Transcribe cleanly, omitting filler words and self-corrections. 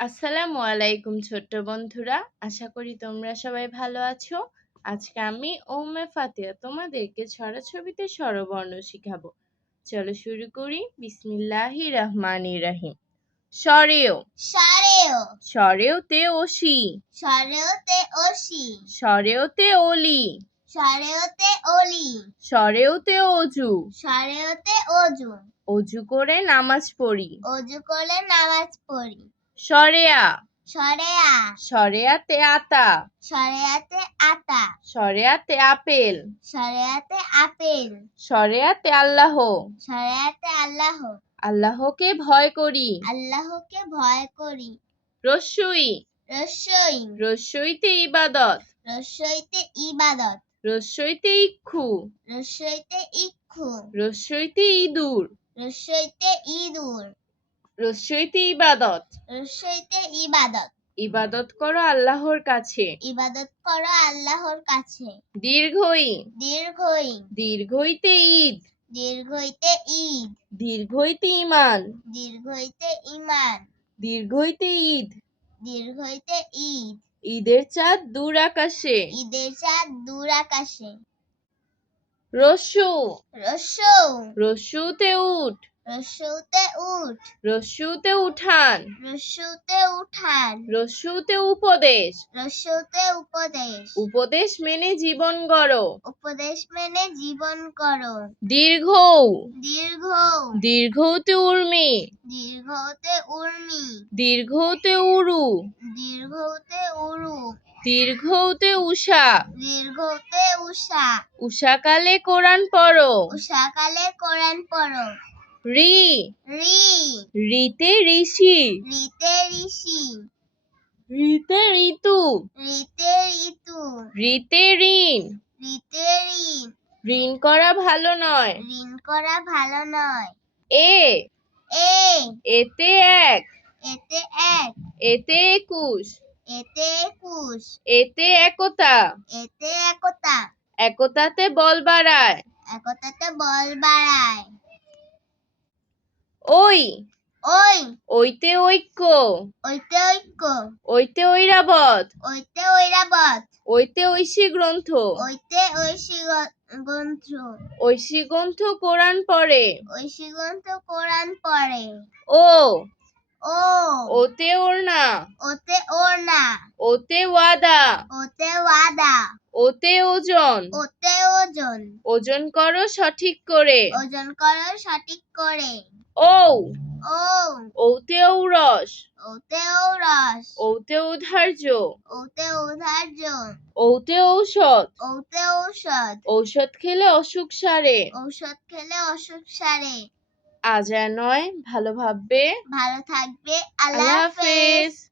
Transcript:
আসসালামু আলাইকুম ছোট্ট বন্ধুরা, আশা করি তোমরা সবাই ভালো আছো। আজকে আমি ওম্মে ফাতিহা তোমাদেরকে ছড়াছবিতে স্বরবর্ণ শিখাবো। চলো শুরু করি। বিসমিল্লাহির রহমানির রহিম। স্বরেও স্বরেও স্বরেওতে ওসি, স্বরেওতে ওসি স্বরেওতে ওলি, স্বরেওতে অলি স্বরেওতে অজু, স্বরেওতে অজু অজু করে নামাজ পড়ি। অজু করে নামাজ পড়ি। স্বরেয়া স্বরেয়া স্বরেয়াতে আতা, স্বরেয়াতে আতা স্বরেয়াতে আপেল, স্বরেয়াতে আপেল স্বরেয়াতে আল্লাহ, স্বরেয়াতে আল্লাহ আল্লাহকে ভয় করি। আল্লাহকে ভয় করি। রস্যই রস্যই রস্যইতে ইবাদত, রস্যইতে ইবাদত রস্যইতে ইক্ষু, রস্যইতে ইক্ষু রস্যইতে ইঁদুর, রস্যইতে ইঁদুর রস্যইতে ইবাদত। রস্যইতে ইবাদত ইবাদত করো আল্লাহর কাছে। ইবাদত করো আল্লাহর কাছে। দীর্ঘই দীর্ঘই দীর্ঘইতে ঈদ, দীর্ঘইতে ঈদ দীর্ঘইতে ঈমান, দীর্ঘইতে ঈমান দীর্ঘইতে ঈদ, দীর্ঘইতে ঈদ ঈদের চাঁদ দূর আকাশে। ঈদের চাঁদ দূর আকাশে। রস্যু রস্যু রস্যুতে উঠ, রস্যুতে উঠ রস্যুতে উঠান, রস্যুতে উঠান রস্যুতে উপদেশ, রস্যুতে উপদেশ উপদেশ মেনে জীবন গড়ো। উপদেশ মেনে জীবন করো। দীর্ঘ দীর্ঘ দীর্ঘতে উর্মি, দীর্ঘতে উর্মি দীর্ঘতে উরু, দীর্ঘতে উরু দীর্ঘতে উষা, দীর্ঘতে উষা উষাকালে কোরআন পড়ো। উষাকালে কোরআন পড়ো। রি রি রিতে ঋষি, রিতে ঋষি রিতে ঋতু, রিতে ঋতু রিতে ঋণ। রিতে ঋণ ঋণ করা ভালো নয়। ঋণ করা ভালো নয়। এ এ এতে এক, এতে এক এতে একুশ, এতে একুশ এতে একতা, এতে একতা একতাতে বল বাড়ায়। একতাতে বল বাড়ায়। ওই ওই ওইতে ঐক্য, ওইতে ঐক্য ওইতে ঐরাবত, ওইতে ঐরাবত ওইতে ঐশী গ্রন্থ, ওইতে ঐশী গ্রন্থ ঐশী গ্রন্থ কোরআন পড়ে। ঐশী গ্রন্থ কোরআন পড়ে। ও ও ওতে ওড়না, ওতে ওড়না ওতে ওয়াদা, ওতে ওয়াদা ওতে ওজন, ওতে ওজন ওজন করো সঠিক করে। ওজন করো সঠিক করে। ও ও ওতে ঔরস, ওতে ঔরস ওতে ঔধার্য, ওতে ঔদার্য ওতে ঔষধ, ওতে ঔষধ ঔষধ খেলে অসুখ সারে। ঔষধ খেলে অসুখ সারে। আজ আর নয়, ভালো ভাববে। ভালো থাকবে। আল্লাহ আল্লাহ হাফেজ। হাফেজ।